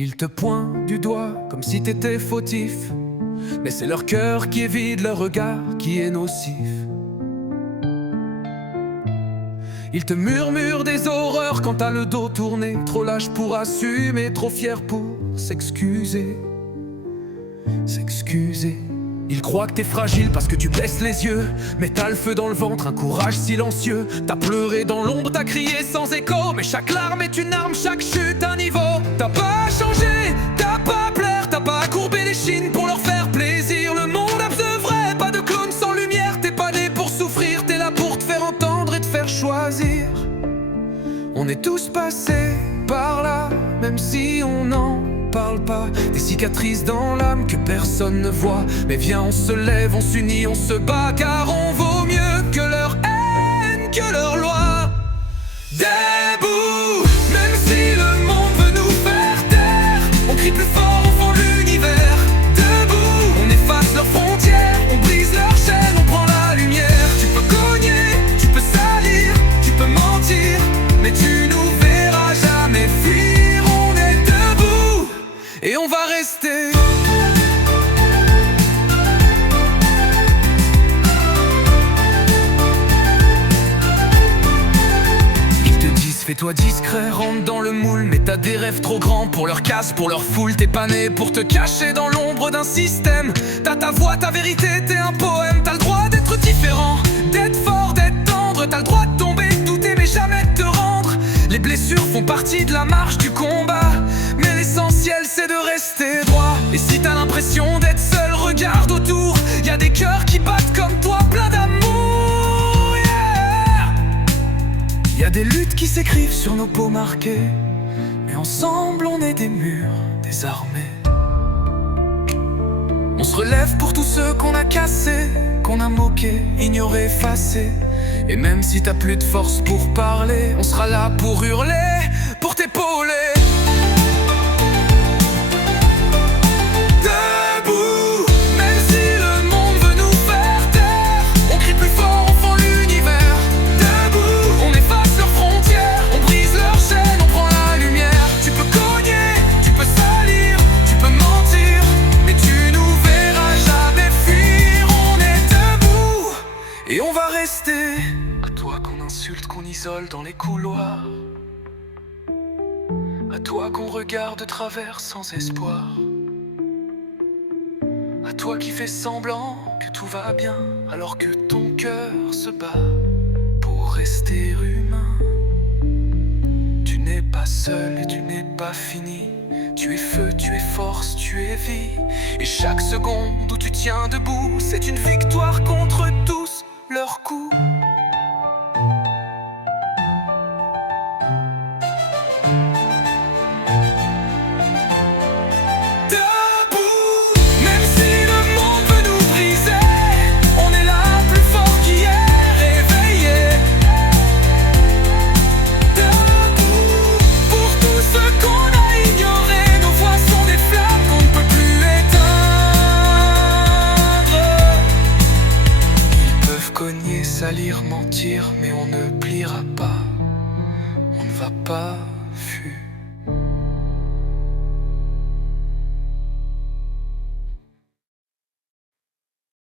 Ils te pointent du doigt comme si t'étais fautif, mais c'est leur cœur qui est vide, leur regard qui est nocif. Ils te murmurent des horreurs quand t'as le dos tourné, trop lâche pour assumer, trop fier pour s'excuser. Ils croient que t'es fragile parce que tu baisses les yeux, mais t'as le feu dans le ventre, un courage silencieux. T'as pleuré dans l'ombre, t'as crié sans écho, mais chaque larme est une arme, chaque chute un niveau. T'as pas changé, t'as pas plaire, t'as pas courbé les chines pour leur faire plaisir. Le monde a de vrai, pas de clown sans lumière. T'es pas né pour souffrir, t'es là pour te faire entendre et te faire choisir. On est tous passés par là, même si on n'en parle pas. Des cicatrices dans l'âme que personne ne voit. Mais viens, on se lève, on s'unit, on se bat, car on vaut mieux que leur haine, que leur loi. Debout, même si le monde veut nous faire taire, on crie plus fort au fond de l'univers. Debout, on efface leurs frontières, on brise leur chaîne, on prend la lumière. Tu peux cogner, tu peux salir, tu peux mentir, mais tu nous verras jamais fuir. On est debout et on va rester. Ils te disent fais-toi discret, rentre dans le moule, mais t'as des rêves trop grands pour leur casse, pour leur foule. T'es pas né pour te cacher dans l'ombre d'un système. T'as ta voix, ta vérité, t'es un poème. T'as le droit d'être différent, d'être fort, d'être tendre. T'as le droit de tomber, de douter, mais jamais de te rendre. Les blessures font partie de la marche du combat, mais l'essentiel c'est de rester droit. Et si t'as l'impression d'être seul, regarde autour. Y'a des cœurs qui battent comme toi, plein d'amour, yeah. Y'a des luttes qui s'écrivent sur nos peaux marquées, mais ensemble on est des murs désarmés. On se relève pour tous ceux qu'on a cassés, qu'on a moqués, ignorés, effacés. Et même si t'as plus de force pour parler, on sera là pour hurler, pour t'épauler. Debout, même si le monde veut nous faire taire, on crie plus fort au fond de l'univers. Debout, on efface leurs frontières, on brise leur chaîne, on prend la lumière. Tu peux cogner, tu peux salir, tu peux mentir, mais tu nous verras jamais fuir. On est debout et on va rester. À toi qu'on insulte, qu'on isole dans les couloirs, à toi qu'on regarde de travers sans espoir, à toi qui fais semblant que tout va bien alors que ton cœur se bat pour rester humain. Tu n'es pas seul et tu n'es pas fini. Tu es feu, tu es force, tu es vie. Et chaque seconde où tu tiens debout, c'est une victoire contre tous leurs coups. Salir, mentir, mais on ne pliera pas, on ne va pas fuir.